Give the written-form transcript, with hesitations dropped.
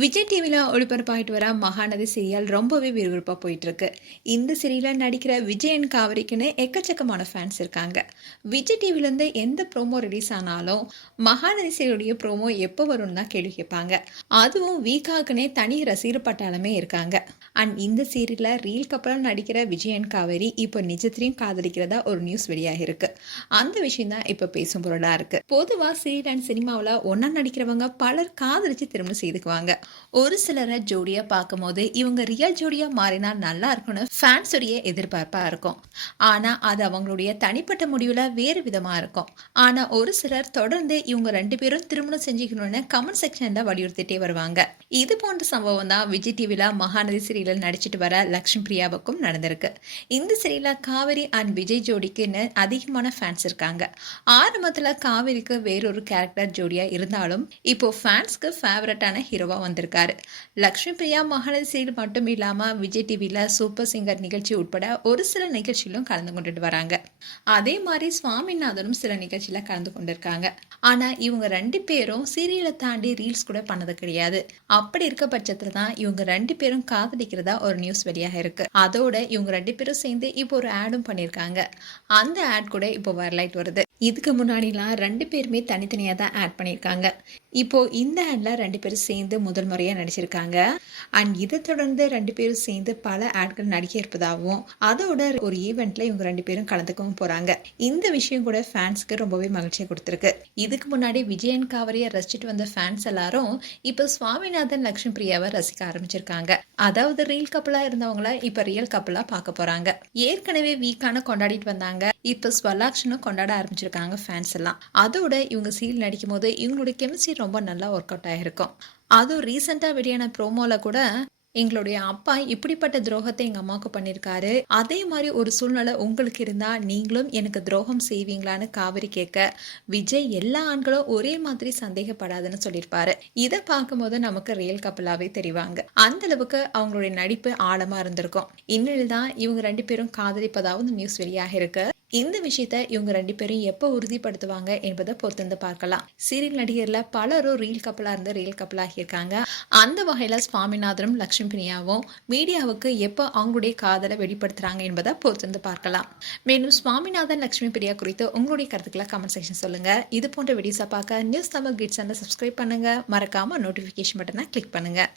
விஜய் டிவியில் ஒளிபரப்பாயிட்டு வர மகாநதி சீரியல் ரொம்பவே விறுவிறுப்பாக போயிட்டு இருக்கு. இந்த சீரியலில் நடிக்கிற விஜயன் காவிரிக்குன்னு எக்கச்சக்கமான ஃபேன்ஸ் இருக்காங்க. விஜய் டிவிலேருந்து எந்த ப்ரோமோ ரிலீஸ் ஆனாலும் மகாநதி சீரியலுடைய ப்ரோமோ எப்போ வரும்னு தான் கேள்வி கேட்பாங்க. அதுவும் வீக்காக்குனே தனி ரசிகர் பட்டாளமே இருக்காங்க. அண்ட் இந்த சீரியலில் ரீல் கப்பலாக நடிக்கிற விஜயன் காவேரி இப்போ நிஜத்திலையும் காதலிக்கிறதா ஒரு நியூஸ் வெளியாகிருக்கு. அந்த விஷயம் தான் இப்போ பேசும் பொருளாக இருக்கு. பொதுவாக சீரியல் அண்ட் சினிமாவில் ஒன்றா நடிக்கிறவங்க பலர் காதலிச்சு திருமணம் செய்துக்குவாங்க. ஒரு சிலரை ஜோடியா பார்க்கும்போது இவங்க ரியல் ஜோடியா மாறினா நல்லா இருக்கும்னு ஃபேன்ஸுடைய எதிர்பார்ப்பா இருக்கும். ஆனா அது அவங்களுடைய தனிப்பட்ட முடிவுல வேறு விதமா இருக்கும். ஆனா ஒரு சிலர் தொடர்ந்து இவங்க ரெண்டு பேரும் திருமணம் செஞ்சுக்கணும்னு கமெண்ட் செக்ஷன்ல வலியுறுத்திட்டே வருவாங்க. இது போன்ற சம்பவம் தான் விஜய் டிவில மகாநதி சீரியல் நடிச்சிட்டு வர லக்ஷ்மி பிரியாவுக்கும் நடந்திருக்கு. இந்த சீரியல்ல காவேரி அண்ட் விஜய் ஜோடிக்குன்னு அதிகமான ஃபேன்ஸ் இருக்காங்க. ஆரம்பத்துல காவேரிக்கு வேறொரு கேரக்டர் ஜோடியா இருந்தாலும் இப்போ ஃபேன்ஸ்க்கு ஃபேவரட்டான ஹீரோவா வந்திருக்காரு. லக்ஷ்மி பிரியா மகாநதி சீரியல் மட்டும் இல்லாம விஜய் டிவில சூப்பர் சிங்கர் நிகழ்ச்சி உட்பட ஒரு சில நிகழ்ச்சியிலும் கலந்து கொண்டுட்டு வராங்க. அதே மாதிரி சுவாமிநாதனும் சில நிகழ்ச்சியில கலந்து கொண்டிருக்காங்க. ஆனா இவங்க ரெண்டு பேரும் சீரியலை தாண்டி ரீல்ஸ் கூட பண்ணது கிடையாது. அப்படி இருக்க பட்சத்துல தான் இவங்க ரெண்டு பேரும் காதலிக்கிறதா ஒரு நியூஸ் வெளியாக இருக்கு. அதோட இவங்க ரெண்டு பேரும் சேர்ந்து இப்போ ஒரு ஆடும் பண்ணிருக்காங்க. அந்த ஆட் கூட இப்போ வைரலாயிட்டு வருது. இதுக்கு முன்னாடிலாம் ரெண்டு பேருமே தனித்தனியாக தான் ஆட் பண்ணியிருக்காங்க. இப்போ இந்த ஆட்ல ரெண்டு பேரும் சேர்ந்து முதல் முறையாக நடிச்சிருக்காங்க. அண்ட் இதை தொடர்ந்து ரெண்டு பேரும் சேர்ந்து பல ஆட்கள் நடிக்க இருப்பதாகவும் அதோட ஒரு ஈவெண்ட்ல இவங்க ரெண்டு பேரும் கலந்துக்கவும் போறாங்க. இந்த விஷயம் கூட ஃபேன்ஸ்க்கு ரொம்பவே மகிழ்ச்சியை கொடுத்துருக்கு. இதுக்கு முன்னாடி விஜயன் காவிரியை ரசிச்சுட்டு வந்த ஃபேன்ஸ் எல்லாரும் இப்போ சுவாமிநாதன் லக்ஷ்மி பிரியாவை ரசிக்க ஆரம்பிச்சிருக்காங்க. அதாவது ரீல் கப்பலா இருந்தவங்கள இப்ப ரியல் கப்பலா பார்க்க போறாங்க. ஏற்கனவே வீக்கான கொண்டாடிட்டு வந்தாங்க. இப்போ ஸ்வலாக்ஷனும் கொண்டாட ஆரம்பிச்சிருக்காங்க ஃபேன்ஸ் எல்லாம். அதோட இவங்க சீரியல் நடிக்கும் போது இவங்களுடைய கெமிஸ்ட்ரி ரொம்ப நல்லா ஒர்க் அவுட் ஆகிருக்கும். அதுவும் ரீசெண்டாக வெளியான ப்ரோமோல கூட எங்களுடைய அப்பா இப்படிப்பட்ட துரோகத்தை எங்க அம்மாவுக்கு பண்ணியிருக்காரு, அதே மாதிரி ஒரு சூழ்நிலை உங்களுக்கு இருந்தா நீங்களும் எனக்கு துரோகம் செய்வீங்களான்னு காவிரி கேட்க விஜய் எல்லா ஆண்களும் ஒரே மாதிரி சந்தேகப்படாதுன்னு சொல்லியிருப்பாரு. இதை பார்க்கும்போது நமக்கு ரியல் கப்பலாவே தெரிவாங்க. அந்த அளவுக்கு அவங்களுடைய நடிப்பு ஆழமா இருந்திருக்கும். இந்நிலையில் தான் இவங்க ரெண்டு பேரும் காதலிப்பதாவது நியூஸ் வெளியாக இருக்கு. இந்த விஷயத்த இவங்க ரெண்டு பேரும் எப்போ உறுதிப்படுத்துவாங்க என்பதை பொறுத்திருந்து பார்க்கலாம். சீரியல் நடிகர்ல பலரும் ரீல் கப்பலா இருந்து ரியல் கப்பலாகி இருக்காங்க. அந்த வகையில சுவாமிநாதனும் லக்ஷ்மி பிரியாவும் மீடியாவுக்கு எப்போ அவங்களுடைய காதலை வெளிப்படுத்துறாங்க என்பதை பொறுத்திருந்து பார்க்கலாம். மேலும் சுவாமிநாதன் லக்ஷ்மி பிரியா குறித்து உங்களுடைய கருத்துக்களை கமெண்ட் செக்ஷன் சொல்லுங்க. இது போன்ற வீடியோஸை பார்க்க நியூஸ் தமிழ் கிட்ஸ் சப்ஸ்கிரைப் பண்ணுங்க. மறக்காம நோட்டிபிகேஷன் பட்டனை கிளிக் பண்ணுங்க.